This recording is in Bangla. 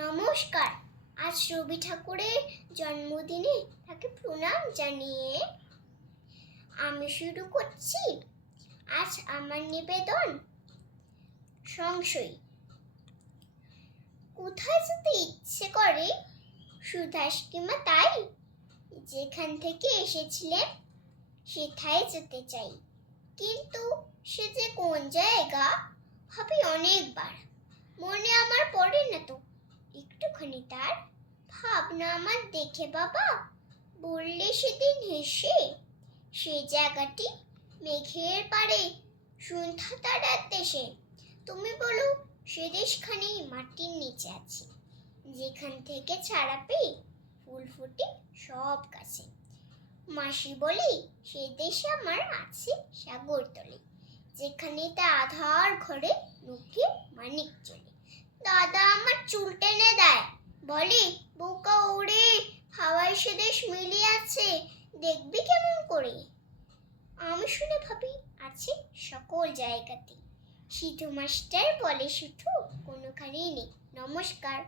নমস্কার। আজ রবি ঠাকুরের জন্মদিনে তাকে প্রণাম জানিয়ে আমি শুরু করছি আজ আমার নিবেদন। সংশয়। কোথায় যেতে ইচ্ছে করে সুধাস কিংবা তাই, যেখান থেকে এসেছিলেন সেথায় যেতে চাই, কিন্তু সে যে কোন জায়গা ভাবি অনেকবার, মনে আমার পড়ে না তো একটুখানি তার ভাবনা আমার দেখে বাবা বললে সেদিন হেসে, সে জায়গাটি মেঘের পাড়ে সন্ধ্যা তারার দেশে। তুমি বলো সে দেশখানি মাটির নিচে আছে, যেখান থেকে ছাড়া পেয়ে ফুল ফুটে সব গাছে। মাসি বলি সে দেশে আমার আছে সাগর তলে, যেখানে তা আধার ঘরে লুকিয়ে মানিক চলে। দাদা আমার চুল টেনে দেয়, বলে বোকা ওরে হাওয়ায় সে দেশ মিলিয়ে আছে, দেখবি কেমন করে। আমি শুনে ভাবি আছে সকল জায়গাতে, সিধু মাস্টার বলে শুধু কোনোখানেই নেই। নমস্কার।